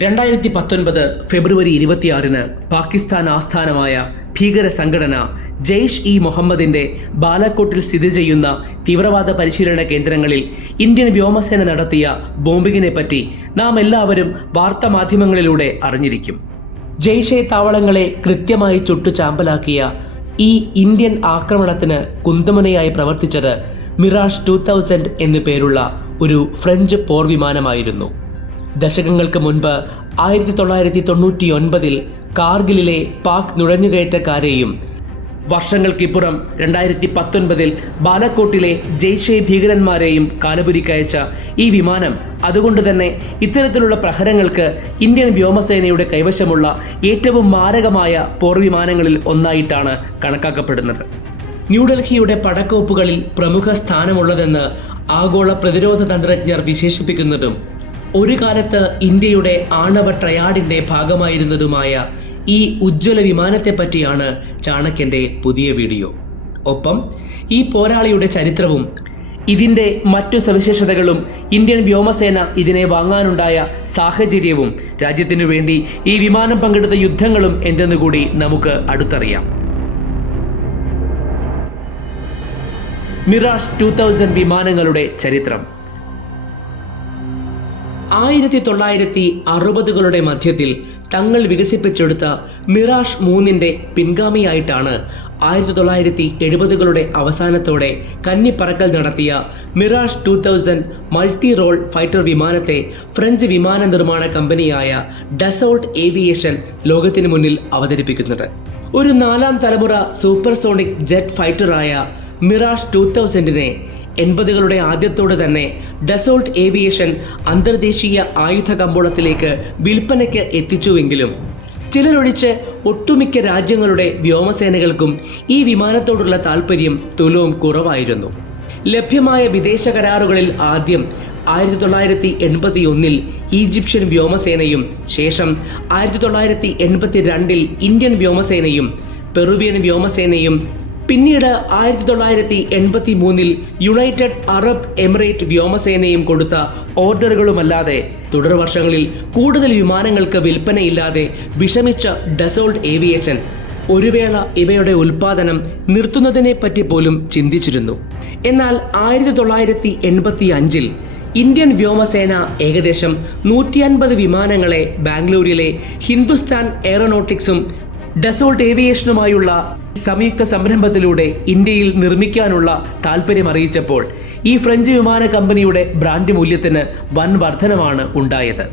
രണ്ടായിരത്തി പത്തൊൻപത് ഫെബ്രുവരി ഇരുപത്തിയാറിന് പാകിസ്ഥാൻ ആസ്ഥാനമായ ഭീകര സംഘടന ജെയ്ഷ് ഇ മുഹമ്മദിന്റെ ബാലാക്കോട്ടിൽ സ്ഥിതി ചെയ്യുന്ന തീവ്രവാദ പരിശീലന കേന്ദ്രങ്ങളിൽ ഇന്ത്യൻ വ്യോമസേന നടത്തിയ ബോംബിങ്ങിനെ പറ്റി നാം എല്ലാവരും വാർത്താമാധ്യമങ്ങളിലൂടെ അറിഞ്ഞിരിക്കും. ജെയ്ഷെ താവളങ്ങളെ കൃത്യമായി ചുട്ടു ചാമ്പലാക്കിയ ഈ ഇന്ത്യൻ ആക്രമണത്തിന് കുന്തമുനയായി പ്രവർത്തിച്ചത് മിറാഷ് ടു തൗസൻഡ് എന്നു പേരുള്ള ഒരു ഫ്രഞ്ച് പോർ വിമാനമായിരുന്നു ദശകങ്ങൾക്ക് മുൻപ് ആയിരത്തി തൊള്ളായിരത്തി തൊണ്ണൂറ്റി ഒൻപതിൽ കാർഗിലിലെ പാക് നുഴഞ്ഞുകയറ്റക്കാരെയും വർഷങ്ങൾക്കിപ്പുറം രണ്ടായിരത്തി പത്തൊൻപതിൽ ബാലക്കോട്ടിലെ ജെയ്ഷെ ഭീകരന്മാരെയും കാലപുരിക്കയച്ച ഈ വിമാനം അതുകൊണ്ട് തന്നെ ഇത്തരത്തിലുള്ള പ്രഹരങ്ങൾക്ക് ഇന്ത്യൻ വ്യോമസേനയുടെ കൈവശമുള്ള ഏറ്റവും മാരകമായ പോർ വിമാനങ്ങളിൽ ഒന്നായിട്ടാണ് കണക്കാക്കപ്പെടുന്നത്. ന്യൂഡൽഹിയുടെ പടക്കോപ്പുകളിൽ പ്രമുഖ സ്ഥാനമുള്ളതെന്ന് ആഗോള പ്രതിരോധ തന്ത്രജ്ഞർ വിശേഷിപ്പിക്കുന്നതും ഒരു കാലത്ത് ഇന്ത്യയുടെ ആണവ ട്രയാഡിന്റെ ഭാഗമായിരുന്നതുമായ ഈ ഉജ്ജ്വല വിമാനത്തെ പറ്റിയാണ് ചാണക്യന്റെ പുതിയ വീഡിയോ. ഒപ്പം ഈ പോരാളിയുടെ ചരിത്രവും ഇതിന്റെ മറ്റു സവിശേഷതകളും ഇന്ത്യൻ വ്യോമസേന ഇതിനെ വാങ്ങാനുണ്ടായ സാഹചര്യവും രാജ്യത്തിനു വേണ്ടി ഈ വിമാനം പങ്കെടുത്ത യുദ്ധങ്ങളും എന്തെന്നുകൂടി നമുക്ക് അടുത്തറിയാം. മിറാഷ് ടു തൗസൻഡ് വിമാനങ്ങളുടെ ചരിത്രം. ആയിരത്തി തൊള്ളായിരത്തി അറുപതുകളുടെ മധ്യത്തിൽ തങ്ങൾ വികസിപ്പിച്ചെടുത്ത മിറാഷ് മൂന്നിന്റെ പിൻഗാമിയായിട്ടാണ് ആയിരത്തി തൊള്ളായിരത്തി എഴുപതുകളുടെ അവസാനത്തോടെ കന്നിപ്പറക്കൽ നടത്തിയ Mirage two thousand multi role fighter വിമാനത്തെ French വിമാന നിർമ്മാണ കമ്പനിയായ ഡസോൾട്ട് ഏവിയേഷൻ ലോകത്തിന് മുന്നിൽ അവതരിപ്പിക്കുന്നത് ഒരു നാലാം തലമുറ സൂപ്പർസോണിക് ജെറ്റ് ഫൈറ്ററായ മിറാഷ് ടു തൗസൻഡിനെ എൺപതുകളുടെ ആദ്യത്തോടെ തന്നെ ഡസോൾട്ട് ഏവിയേഷൻ അന്തർദേശീയ ആയുധ കമ്പോളത്തിലേക്ക് വിൽപ്പനയ്ക്ക് എത്തിച്ചുവെങ്കിലും ചിലരൊഴിച്ച് ഒട്ടുമിക്ക രാജ്യങ്ങളുടെ വ്യോമസേനകൾക്കും ഈ വിമാനത്തോടുള്ള താൽപ്പര്യം തുലവും കുറവായിരുന്നു. ലഭ്യമായ വിദേശ കരാറുകളിൽ ആദ്യം ആയിരത്തി തൊള്ളായിരത്തി എൺപത്തി ഒന്നിൽ ഈജിപ്ഷ്യൻ വ്യോമസേനയും ശേഷം ആയിരത്തി തൊള്ളായിരത്തി എൺപത്തി രണ്ടിൽ ഇന്ത്യൻ വ്യോമസേനയും പെറുവിയൻ വ്യോമസേനയും പിന്നീട് ആയിരത്തി തൊള്ളായിരത്തി എൺപത്തി മൂന്നിൽ യുണൈറ്റഡ് അറബ് എമിറേറ്റ് വ്യോമസേനയും കൊടുത്ത ഓർഡറുകളുമല്ലാതെ തുടർ വർഷങ്ങളിൽ കൂടുതൽ വിമാനങ്ങൾക്ക് വിൽപ്പനയില്ലാതെ വിഷമിച്ച ഡസോൾട്ട് ഏവിയേഷൻ ഒരു വേള ഇവയുടെ ഉൽപാദനം നിർത്തുന്നതിനെ പറ്റി പോലും ചിന്തിച്ചിരുന്നു. എന്നാൽ ആയിരത്തി തൊള്ളായിരത്തി എൺപത്തി അഞ്ചിൽ ഇന്ത്യൻ വ്യോമസേന ഏകദേശം നൂറ്റി അൻപത് വിമാനങ്ങളെ ബാംഗ്ലൂരിലെ ഹിന്ദുസ്ഥാൻ എയറോനോട്ടിക്സും ഡസോൾട്ട് ഏവിയേഷനുമായുള്ള സംയുക്ത സംരംഭത്തിലൂടെ ഇന്ത്യയിൽ നിർമ്മിക്കാനുള്ള താൽപ്പര്യം അറിയിച്ചപ്പോൾ ഈ ഫ്രഞ്ച് വിമാന കമ്പനിയുടെ ബ്രാൻഡ് മൂല്യത്തിന് വൻ വർധനമാണ് ഉണ്ടായത്.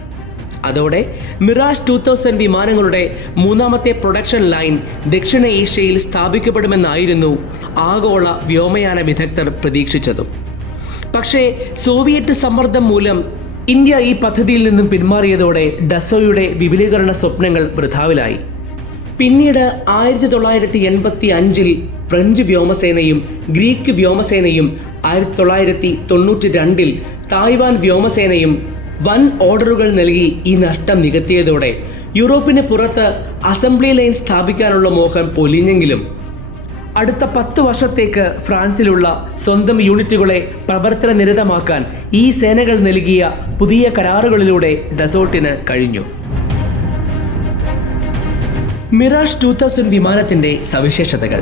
അതോടെ മിറാഷ് ടു തൗസൻഡ് വിമാനങ്ങളുടെ മൂന്നാമത്തെ പ്രൊഡക്ഷൻ ലൈൻ ദക്ഷിണ ഏഷ്യയിൽ സ്ഥാപിക്കപ്പെടുമെന്നായിരുന്നു ആഗോള വ്യോമയാന വിദഗ്ധർ പ്രതീക്ഷിച്ചതും. പക്ഷേ സോവിയറ്റ് സമ്മർദ്ദം മൂലം ഇന്ത്യ ഈ പദ്ധതിയിൽ നിന്നും പിന്മാറിയതോടെ ഡസോയുടെ വിപുലീകരണ സ്വപ്നങ്ങൾ വൃഥാവിലായി. പിന്നീട് ആയിരത്തി തൊള്ളായിരത്തി എൺപത്തി അഞ്ചിൽ ഫ്രഞ്ച് വ്യോമസേനയും ഗ്രീക്ക് വ്യോമസേനയും ആയിരത്തി തൊള്ളായിരത്തി തൊണ്ണൂറ്റി രണ്ടിൽ തായ്വാൻ വ്യോമസേനയും വൻ ഓർഡറുകൾ നൽകി ഈ നഷ്ടം നികത്തിയതോടെ യൂറോപ്പിന് പുറത്ത് അസംബ്ലി ലൈൻ സ്ഥാപിക്കാനുള്ള മോഹം പൊലിഞ്ഞെങ്കിലും അടുത്ത പത്ത് വർഷത്തേക്ക് ഫ്രാൻസിലുള്ള സ്വന്തം യൂണിറ്റുകളെ പ്രവർത്തന നിരതമാക്കാൻ ഈ സേനകൾ നൽകിയ പുതിയ കരാറുകളിലൂടെ ഡസോട്ടിന് കഴിഞ്ഞു. മിറാഷ് ടു തൗസൻഡ് വിമാനത്തിന്റെ സവിശേഷതകൾ.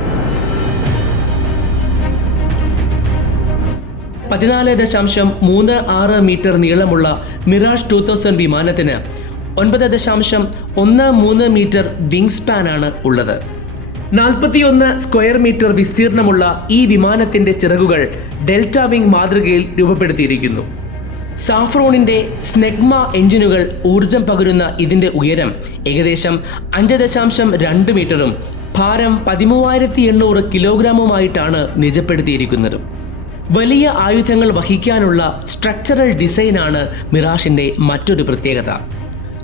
പതിനാല് ദശാംശം മൂന്ന് ആറ് മീറ്റർ നീളമുള്ള മിറാഷ് ടു തൗസൻഡ് വിമാനത്തിന് ഒൻപത് ദശാംശം ഒന്ന് മൂന്ന് മീറ്റർ വിങ് സ്പാനാണ് ഉള്ളത്. നാൽപ്പത്തിയൊന്ന് സ്ക്വയർ മീറ്റർ വിസ്തീർണമുള്ള ഈ വിമാനത്തിന്റെ ചിറകുകൾ ഡെൽറ്റ വിങ് മാതൃകയിൽ രൂപപ്പെടുത്തിയിരിക്കുന്നു. സാഫ്രോണിന്റെ സ്നെഗ്മ എഞ്ചിനുകൾ ഊർജം പകരുന്ന ഇതിന്റെ ഉയരം ഏകദേശം അഞ്ച് ദശാംശം രണ്ട് മീറ്ററും ഭാരം പതിമൂവായിരത്തി എണ്ണൂറ് കിലോഗ്രാമുമായിട്ടാണ് നിജപ്പെടുത്തിയിരിക്കുന്നത്. വലിയ ആയുധങ്ങൾ വഹിക്കാനുള്ള സ്ട്രക്ചറൽ ഡിസൈനാണ് മിറാഷിന്റെ മറ്റൊരു പ്രത്യേകത.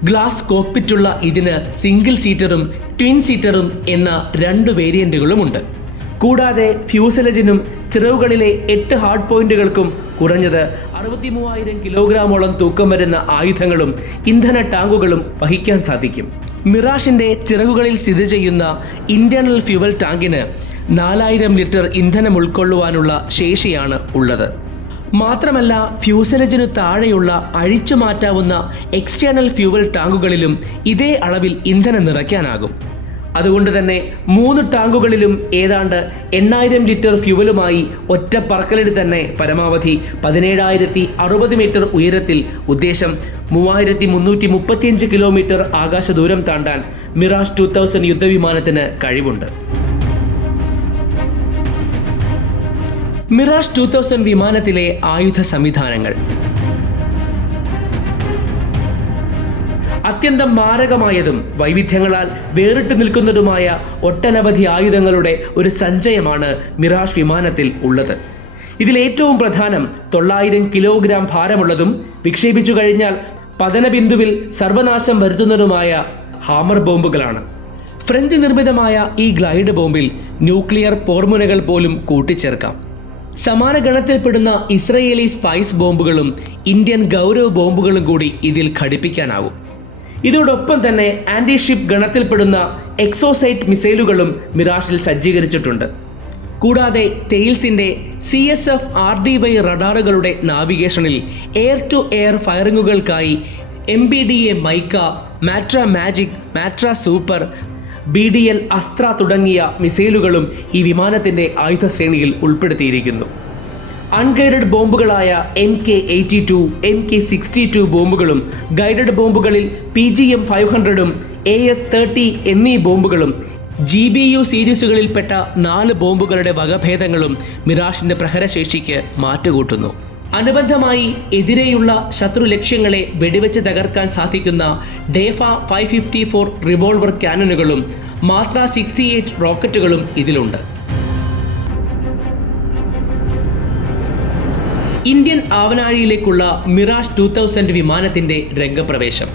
ഗ്ലാസ് കോക്പിറ്റുള്ള ഇതിന് സിംഗിൾ സീറ്ററും ട്വിൻ സീറ്ററും എന്ന രണ്ട് വേരിയന്റുകളുമുണ്ട്. കൂടാതെ ഫ്യൂസലജിനും ചിറവുകളിലെ എട്ട് ഹാർഡ് പോയിന്റുകൾക്കും കുറഞ്ഞത് അറുപത്തി മൂവായിരം കിലോഗ്രാമോളം തൂക്കം വരുന്ന ആയുധങ്ങളും ഇന്ധന ടാങ്കുകളും വഹിക്കാൻ സാധിക്കും. മിറാഷിന്റെ ചിറകുകളിൽ സ്ഥിതി ചെയ്യുന്ന ഇന്റേണൽ ഫ്യൂവൽ ടാങ്കിന് നാലായിരം ലിറ്റർ ഇന്ധനം ഉൾക്കൊള്ളുവാനുള്ള ശേഷിയാണ് ഉള്ളത്. മാത്രമല്ല ഫ്യൂസലജിനു താഴെയുള്ള അഴിച്ചു മാറ്റാവുന്ന എക്സ്റ്റേണൽ ഫ്യൂവൽ ടാങ്കുകളിലും ഇതേ അളവിൽ ഇന്ധനം നിറയ്ക്കാനാകും. അതുകൊണ്ട് തന്നെ മൂന്ന് ടാങ്കുകളിലും ഏതാണ്ട് എണ്ണായിരം ലിറ്റർ ഫ്യൂവലുമായി ഒറ്റ പറക്കലിൽ തന്നെ പരമാവധി പതിനേഴായിരത്തി അറുപത് മീറ്റർ ഉയരത്തിൽ ഉദ്ദേശം മൂവായിരത്തി മുന്നൂറ്റി മുപ്പത്തിയഞ്ച് കിലോമീറ്റർ ആകാശ ദൂരം താണ്ടാൻ മിറാഷ് ടു തൗസൻഡ് യുദ്ധവിമാനത്തിന് കഴിവുണ്ട്. മിറാഷ് ടു തൗസൻഡ് വിമാനത്തിലെ ആയുധ സംവിധാനങ്ങൾ. അത്യന്തം മാരകമായതും വൈവിധ്യങ്ങളാൽ വേറിട്ട് നിൽക്കുന്നതുമായ ഒട്ടനവധി ആയുധങ്ങളുടെ ഒരു സഞ്ചയമാണ് മിറാഷ് വിമാനത്തിൽ ഉള്ളത്. ഇതിലേറ്റവും പ്രധാനം തൊള്ളായിരം കിലോഗ്രാം ഭാരമുള്ളതും വിക്ഷേപിച്ചു കഴിഞ്ഞാൽ പതനബിന്ദുവിൽ സർവനാശം വരുത്തുന്നതുമായ ഹാമർ ബോംബുകളാണ്. ഫ്രഞ്ച് നിർമ്മിതമായ ഈ ഗ്ലൈഡ് ബോംബിൽ ന്യൂക്ലിയർ പോർമുനകൾ പോലും കൂട്ടിച്ചേർക്കാം. സമാന ഗണത്തിൽപ്പെടുന്ന ഇസ്രയേലി സ്പൈസ് ബോംബുകളും ഇന്ത്യൻ ഗൗരവ് ബോംബുകളും കൂടി ഇതിൽ ഘടിപ്പിക്കാനാവും. ഇതോടൊപ്പം തന്നെ ആന്റി ഷിപ്പ് ഗണത്തിൽപ്പെടുന്ന എക്സോസൈറ്റ് മിസൈലുകളും മിറാഷിൽ സജ്ജീകരിച്ചിട്ടുണ്ട്. കൂടാതെ തെയിൽസിന്റെ C S F R D Y റഡാറുകളുടെ നാവിഗേഷനിൽ air to air ഫയറിങ്ങുകൾക്കായി M B D A Mica Matra Magic Matra Super B D L Astra തുടങ്ങിയ മിസൈലുകളും ഈ വിമാനത്തിന്റെ ആയുധ ശ്രേണിയിൽ ഉൾപ്പെടുത്തിയിരിക്കുന്നു. Unguided ബോംബുകളായ M K eighty two M K sixty two ബോംബുകളും guided ബോംബുകളിൽ P G M five ഹൺഡ്രഡും എ എസ് തേർട്ടി എന്നീ ബോംബുകളും ജി ബി യു സീരീസുകളിൽപ്പെട്ട നാല് ബോംബുകളുടെ വകഭേദങ്ങളും മിറാഷിന്റെ പ്രഹരശേഷിക്ക് മാറ്റുകൂട്ടുന്നു. അനുബന്ധമായി എതിരെയുള്ള ശത്രു ലക്ഷ്യങ്ങളെ വെടിവെച്ച് തകർക്കാൻ സാധിക്കുന്ന ഡേഫ ഫൈവ് ഫിഫ്റ്റി ഫോർ റിവോൾവർ ക്യാനനുകളും മാത്ര സിക്സ്റ്റി എയ്റ്റ് റോക്കറ്റുകളും ഇതിലുണ്ട്. ഇന്ത്യൻ ആവനാഴിയിലേക്കുള്ള മിറാഷ് ടു തൗസൻഡ് വിമാനത്തിന്റെ രംഗപ്രവേശം.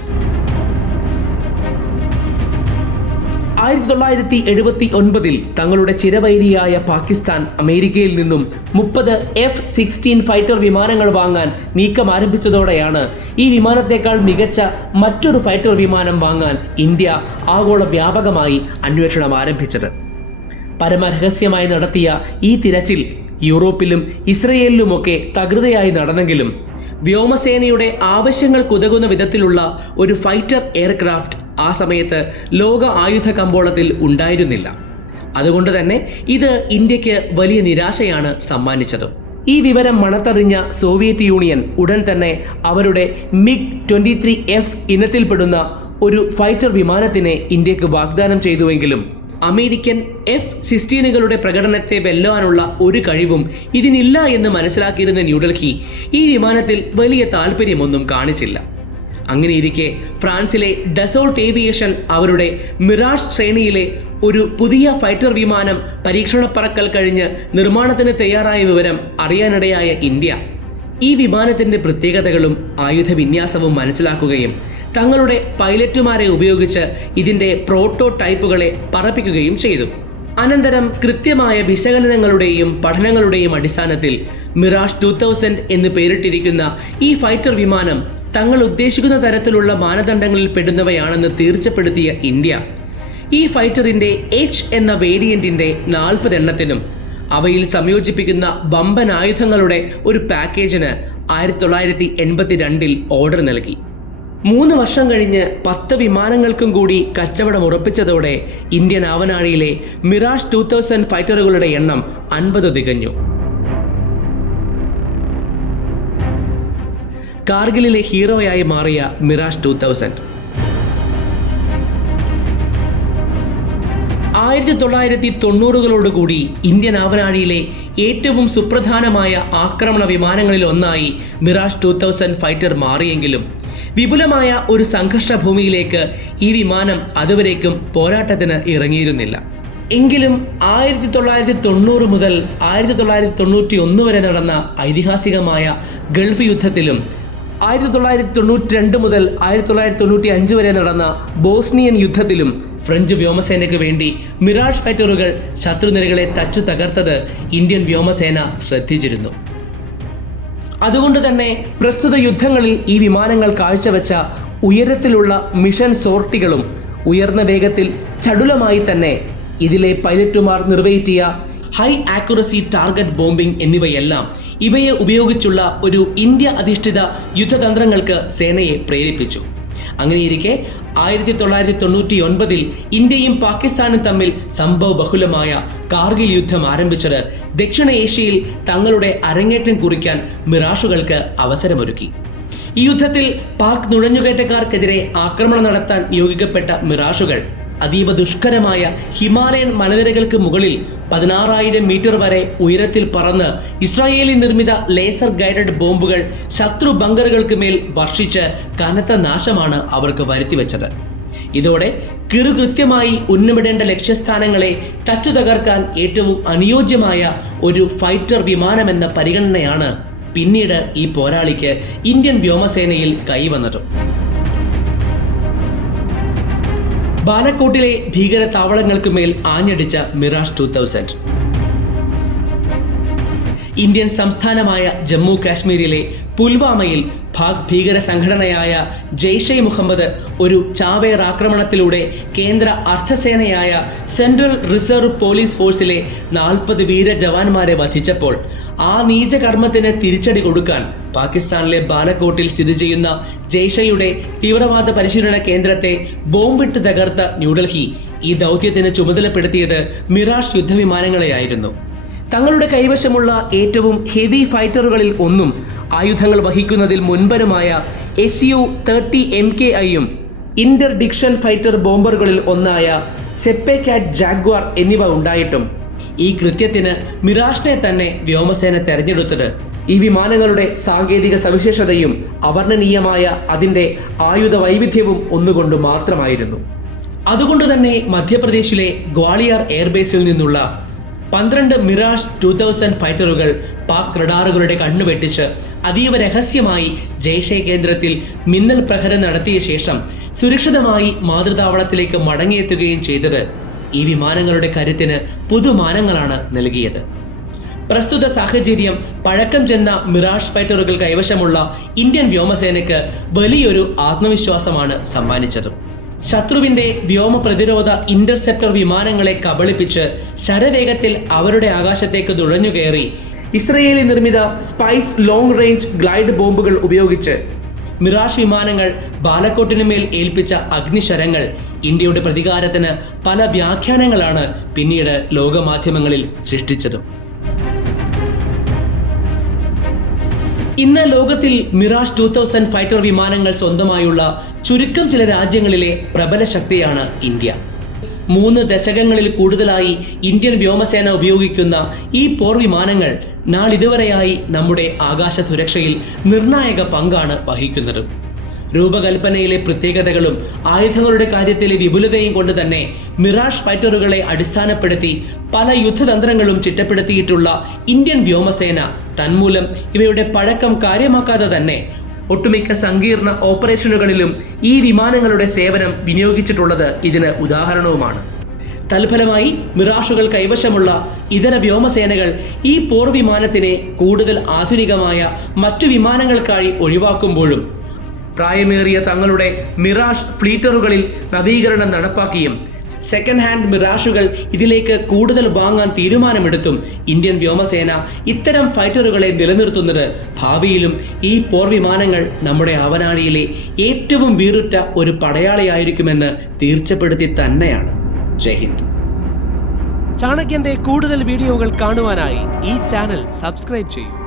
ആയിരത്തി തൊള്ളായിരത്തി എഴുപത്തി ഒൻപതിൽ തങ്ങളുടെ ചിരവൈരിയായ പാകിസ്ഥാൻ അമേരിക്കയിൽ നിന്നും മുപ്പത് എഫ് സിക്സ്റ്റീൻ ഫൈറ്റർ വിമാനങ്ങൾ വാങ്ങാൻ നീക്കം ആരംഭിച്ചതോടെയാണ് ഈ വിമാനത്തേക്കാൾ മികച്ച മറ്റൊരു ഫൈറ്റർ വിമാനം വാങ്ങാൻ ഇന്ത്യ ആഗോള വ്യാപകമായി അന്വേഷണം ആരംഭിച്ചത്. പരമരഹസ്യമായി നടത്തിയ ഈ തിരച്ചിൽ യൂറോപ്പിലും ഇസ്രയേലിലുമൊക്കെ തകൃതയായി നടന്നെങ്കിലും വ്യോമസേനയുടെ ആവശ്യങ്ങൾ ആവശ്യങ്ങൾക്കുതകുന്ന വിധത്തിലുള്ള ഒരു ഫൈറ്റർ എയർക്രാഫ്റ്റ് ആ സമയത്ത് ലോക ആയുധ കമ്പോളത്തിൽ ഉണ്ടായിരുന്നില്ല. അതുകൊണ്ട് തന്നെ ഇത് ഇന്ത്യയ്ക്ക് വലിയ നിരാശയാണ് സമ്മാനിച്ചത്. ഈ വിവരം മണത്തറിഞ്ഞ സോവിയറ്റ് യൂണിയൻ ഉടൻ തന്നെ അവരുടെ മിഗ് ട്വന്റി ത്രീ എഫ് ഇനത്തിൽപ്പെടുന്ന ഒരു ഫൈറ്റർ വിമാനത്തിനെ ഇന്ത്യയ്ക്ക് വാഗ്ദാനം ചെയ്തുവെങ്കിലും അമേരിക്കൻ എഫ് സിക്സ്റ്റീനുകളുടെ പ്രകടനത്തെ വെല്ലാനുള്ള ഒരു കഴിവും ഇതിനില്ല എന്ന് മനസ്സിലാക്കിയിരുന്ന ന്യൂഡൽഹി ഈ വിമാനത്തിൽ വലിയ താല്പര്യമൊന്നും കാണിച്ചില്ല. അങ്ങനെയിരിക്കെ ഫ്രാൻസിലെ ഡസോൾട്ട് ഏവിയേഷൻ അവരുടെ മിറാഷ് ശ്രേണിയിലെ ഒരു പുതിയ ഫൈറ്റർ വിമാനം പരീക്ഷണ പറക്കൽ കഴിഞ്ഞ് നിർമ്മാണത്തിന് തയ്യാറായ വിവരം അറിയാനിടയായ ഇന്ത്യ. ഈ വിമാനത്തിന്റെ പ്രത്യേകതകളും ആയുധ വിന്യാസവും മനസ്സിലാക്കുകയും തങ്ങളുടെ പൈലറ്റുമാരെ ഉപയോഗിച്ച് ഇതിന്റെ പ്രോട്ടോടൈപ്പുകളെ പറപ്പിക്കുകയും ചെയ്തു. അനന്തരം കൃത്യമായ വിശകലനങ്ങളുടെയും പഠനങ്ങളുടെയും അടിസ്ഥാനത്തിൽ മിറാഷ് ടു തൗസൻഡ് എന്ന് പേരിട്ടിരിക്കുന്ന ഈ ഫൈറ്റർ വിമാനം തങ്ങൾ ഉദ്ദേശിക്കുന്ന തരത്തിലുള്ള മാനദണ്ഡങ്ങളിൽ പെടുന്നവയാണെന്ന് തീർച്ചപ്പെടുത്തിയ ഇന്ത്യ. ഈ ഫൈറ്ററിന്റെ എച്ച് എന്ന വേരിയന്റിന്റെ നാൽപ്പത് എണ്ണത്തിനും അവയിൽ സംയോജിപ്പിക്കുന്ന വമ്പൻ ആയുധങ്ങളുടെ ഒരു പാക്കേജിന് ആയിരത്തി തൊള്ളായിരത്തി എൺപത്തി രണ്ടിൽ ഓർഡർ നൽകി. മൂന്ന് വർഷം കഴിഞ്ഞ് പത്ത് വിമാനങ്ങൾക്കും കൂടി കച്ചവടം ഉറപ്പിച്ചതോടെ ഇന്ത്യൻ ആവനാഴിയിലെ മിറാഷ് ടു തൗസൻഡ് ഫൈറ്ററുകളുടെ എണ്ണം അൻപത് തികഞ്ഞു. കാർഗിലിലെ ഹീറോയായി മാറിയ മിറാഷ് ടു തൗസൻഡ്. ആയിരത്തി തൊള്ളായിരത്തി തൊണ്ണൂറുകളോടുകൂടി ഇന്ത്യൻ ആവനാഴിയിലെ ഏറ്റവും സുപ്രധാനമായ ആക്രമണ വിമാനങ്ങളിൽ ഒന്നായി മിറാഷ് ടു തൗസൻഡ് ഫൈറ്റർ മാറിയെങ്കിലും വിപുലമായ ഒരു സംഘർഷ ഭൂമിയിലേക്ക് ഈ വിമാനം അതുവരേക്കും പോരാട്ടത്തിന് ഇറങ്ങിയിരുന്നില്ല. എങ്കിലും ആയിരത്തി തൊള്ളായിരത്തി തൊണ്ണൂറ് മുതൽ ആയിരത്തി തൊള്ളായിരത്തി തൊണ്ണൂറ്റി ഒന്ന് വരെ നടന്ന ഐതിഹാസികമായ ഗൾഫ് യുദ്ധത്തിലും ആയിരത്തി തൊള്ളായിരത്തി തൊണ്ണൂറ്റി രണ്ട് മുതൽ ആയിരത്തി തൊള്ളായിരത്തി തൊണ്ണൂറ്റി അഞ്ച് വരെ നടന്ന ബോസ്നിയൻ യുദ്ധത്തിലും ഫ്രഞ്ച് വ്യോമസേനയ്ക്ക് വേണ്ടി മിറാഷ് ഫൈറ്ററുകൾ ശത്രുനിരകളെ തച്ചു തകർത്തത് ഇന്ത്യൻ വ്യോമസേന ശ്രദ്ധിച്ചിരുന്നു. അതുകൊണ്ട് തന്നെ പ്രസ്തുത യുദ്ധങ്ങളിൽ ഈ വിമാനങ്ങൾ കാഴ്ചവെച്ച ഉയരത്തിലുള്ള മിഷൻ സോർട്ടികളും ഉയർന്ന വേഗത്തിൽ ചടുലമായി തന്നെ ഇതിലെ പൈലറ്റുമാർ നിർവഹിക്കിയ ഹൈ ആക്യുറസി ടാർഗറ്റ് ബോംബിംഗ് എന്നിവയെല്ലാം ഇവയെ ഉപയോഗിച്ചുള്ള ഒരു ഇന്ത്യ അധിഷ്ഠിത യുദ്ധതന്ത്രങ്ങൾക്ക് സേനയെ പ്രേരിപ്പിച്ചു. അങ്ങനെയിരിക്കെ ആയിരത്തി തൊള്ളായിരത്തി തൊണ്ണൂറ്റി ഒൻപതിൽ ഇന്ത്യയും പാകിസ്ഥാനും തമ്മിൽ സംഭവ ബഹുലമായ കാർഗിൽ യുദ്ധം ആരംഭിച്ചത് ദക്ഷിണ ഏഷ്യയിൽ തങ്ങളുടെ അരങ്ങേറ്റം കുറിക്കാൻ മിറാഷുകൾക്ക് അവസരമൊരുക്കി. ഈ യുദ്ധത്തിൽ പാക് നുഴഞ്ഞുകയറ്റക്കാർക്കെതിരെ ആക്രമണം നടത്താൻ നിയോഗിക്കപ്പെട്ട മിറാഷുകൾ അതീവ ദുഷ്കരമായ ഹിമാലയൻ മലനിരകൾക്ക് മുകളിൽ പതിനാറായിരം മീറ്റർ വരെ ഉയരത്തിൽ പറന്ന് ഇസ്രായേലി നിർമ്മിത ലേസർ ഗൈഡഡ് ബോംബുകൾ ശത്രു ബങ്കറുകൾക്ക് മേൽ വർഷിച്ച് കനത്ത നാശമാണ് അവർക്ക് വരുത്തിവെച്ചത് ഇതോടെ കിറുകൃത്യമായി ഉന്നമിടേണ്ട ലക്ഷ്യസ്ഥാനങ്ങളെ തച്ചു തകർക്കാൻ ഏറ്റവും അനുയോജ്യമായ ഒരു ഫൈറ്റർ വിമാനമെന്ന പരിഗണനയാണ് പിന്നീട് ഈ പോരാളിക്ക് ഇന്ത്യൻ വ്യോമസേനയിൽ കൈവന്നത്. ബാലക്കോട്ടിലെ ഭീകര താവളങ്ങൾക്ക് മേൽ ആഞ്ഞടിച്ച മിറാഷ് ടു തൗസൻഡ് ഇന്ത്യൻ സംസ്ഥാനമായ ജമ്മു കാശ്മീരിലെ പുൽവാമയിൽ പാക് ഭീകര സംഘടനയായ ജെയ്ഷെ മുഹമ്മദ് ഒരു ചാവേർ ആക്രമണത്തിലൂടെ കേന്ദ്ര അർദ്ധസേനയായ സെൻട്രൽ റിസർവ് പോലീസ് ഫോഴ്സിലെ നാൽപ്പത് വീര ജവാന്മാരെ വധിച്ചപ്പോൾ ആ നീചകർമ്മത്തിന് തിരിച്ചടി കൊടുക്കാൻ പാകിസ്ഥാനിലെ ബാലക്കോട്ടിൽ സ്ഥിതി ചെയ്യുന്ന ജെയ്ഷയുടെ തീവ്രവാദ പരിശീലന കേന്ദ്രത്തെ ബോംബിട്ട് തകർത്ത ന്യൂഡൽഹി ഈ ദൗത്യത്തിന് ചുമതലപ്പെടുത്തിയത് മിറാഷ് യുദ്ധവിമാനങ്ങളെയായിരുന്നു. തങ്ങളുടെ കൈവശമുള്ള ഏറ്റവും ഹെവി ഫൈറ്ററുകളിൽ ഒന്നും ആയുധങ്ങൾ വഹിക്കുന്നതിൽ മുൻപനുമായ S U thirty M K ഐയും ഇന്റർഡിക്ഷൻ ഫൈറ്റർ ബോംബറുകളിൽ ഒന്നായ സെപ്പേക്കാറ്റ് ജാഗ്വാർ എന്നിവ ഉണ്ടായിട്ടും. ഈ കൃത്യത്തിന് മിറാഷിനെ തന്നെ വ്യോമസേന തെരഞ്ഞെടുത്തത്. ഈ വിമാനങ്ങളുടെ സാങ്കേതിക സവിശേഷതയും അവർണനീയമായ അതിന്റെ ആയുധ വൈവിധ്യവും ഒന്നുകൊണ്ട് മാത്രമായിരുന്നു. അതുകൊണ്ട് തന്നെ മധ്യപ്രദേശിലെ ഗ്വാളിയർ എയർബേസിൽ നിന്നുള്ള പന്ത്രണ്ട് മിറാഷ് ടു തൗസൻഡ് ഫൈറ്ററുകൾ പാക് റഡാറുകളുടെ കണ്ണുവെട്ടിച്ച് അതീവ രഹസ്യമായി ജയ്ഷെ കേന്ദ്രത്തിൽ മിന്നൽ പ്രഹരം നടത്തിയ ശേഷം സുരക്ഷിതമായി മാതൃതാവളത്തിലേക്ക് മടങ്ങിയെത്തുകയും ചെയ്തത് ഈ വിമാനങ്ങളുടെ കരുത്തിന് പുതുമാനങ്ങളാണ് നൽകിയത്. പ്രസ്തുത സാഹചര്യം പഴക്കം ചെന്ന മിറാഷ് ഫൈറ്ററുകൾ കൈവശമുള്ള ഇന്ത്യൻ വ്യോമസേനയ്ക്ക് വലിയൊരു ആത്മവിശ്വാസമാണ് സമ്മാനിച്ചതും. ശത്രുവിന്റെ വ്യോമ പ്രതിരോധ ഇന്റർസെപ്റ്റർ വിമാനങ്ങളെ കബളിപ്പിച്ച് ശരവേഗത്തിൽ അവരുടെ ആകാശത്തേക്ക് നുഴഞ്ഞുകയറി ഇസ്രയേലി നിർമ്മിത സ്പൈസ് ലോങ് റേഞ്ച് ഗ്ലൈഡ് ബോംബുകൾ ഉപയോഗിച്ച് മിറാഷ് വിമാനങ്ങൾ ബാലക്കോട്ടിനുമേൽ ഏൽപ്പിച്ച അഗ്നിശരങ്ങൾ ഇന്ത്യയുടെ പ്രതികാരത്തിന് പല വ്യാഖ്യാനങ്ങളാണ് പിന്നീട് ലോകമാധ്യമങ്ങളിൽ സൃഷ്ടിച്ചത്. ഇന്ന് ലോകത്തിൽ മിറാഷ് ടൂ തൗസൻഡ് ഫൈറ്റർ വിമാനങ്ങൾ സ്വന്തമായുള്ള ചുരുക്കം ചില രാജ്യങ്ങളിലെ പ്രബല ശക്തിയാണ് ഇന്ത്യ. മൂന്ന് ദശകങ്ങളിൽ കൂടുതലായി ഇന്ത്യൻ വ്യോമസേന ഉപയോഗിക്കുന്ന ഈ പോർ വിമാനങ്ങൾ നാളിതുവരെയായി നമ്മുടെ ആകാശ സുരക്ഷയിൽ നിർണായക പങ്കാണ് വഹിക്കുന്നത്. രൂപകൽപ്പനയിലെ പ്രത്യേകതകളും ആയുധങ്ങളുടെ കാര്യത്തിലെ വിപുലതയും കൊണ്ട് തന്നെ മിറാഷ് ഫൈറ്ററുകളെ അടിസ്ഥാനപ്പെടുത്തി പല യുദ്ധതന്ത്രങ്ങളും ചിട്ടപ്പെടുത്തിയിട്ടുള്ള ഇന്ത്യൻ വ്യോമസേന തന്മൂലം ഇവയുടെ പഴക്കം കാര്യമാക്കാതെ തന്നെ ഒട്ടുമിക്ക സങ്കീർണ ഓപ്പറേഷനുകളിലും ഈ വിമാനങ്ങളുടെ സേവനം വിനിയോഗിച്ചിട്ടുള്ളത് ഇതിന് ഉദാഹരണവുമാണ്. തൽഫലമായി മിറാഷുകൾ കൈവശമുള്ള ഇതര വ്യോമസേനകൾ ഈ പോർവിമാനത്തിനെ കൂടുതൽ ആധുനികമായ മറ്റു വിമാനങ്ങൾക്കായി ഒഴിവാക്കുമ്പോഴും പ്രായമേറിയ തങ്ങളുടെ മിറാഷ് ഫ്ലീറ്ററുകളിൽ നവീകരണം നടപ്പാക്കിയും. സെക്കൻഡ് ഹാൻഡ് മിറാഷുകൾ ഇതിലേക്ക് കൂടുതൽ വാങ്ങാൻ തീരുമാനമെടുത്തും. ഇന്ത്യൻ വ്യോമസേന ഇത്തരം ഫൈറ്ററുകളെ നിലനിർത്തുന്നത് ഭാവിയിലും ഈ പോർ വിമാനങ്ങൾ നമ്മുടെ അവനാഴിയിലെ ഏറ്റവും വീറുറ്റ ഒരു പടയാളിയായിരിക്കുമെന്ന് തീർച്ചപ്പെടുത്തി തന്നെയാണ്. ജയ്ഹിന്ദ് ചാണക്യന്റെ കൂടുതൽ വീഡിയോകൾ കാണുവാനായി ഈ ചാനൽ സബ്സ്ക്രൈബ് ചെയ്യൂ.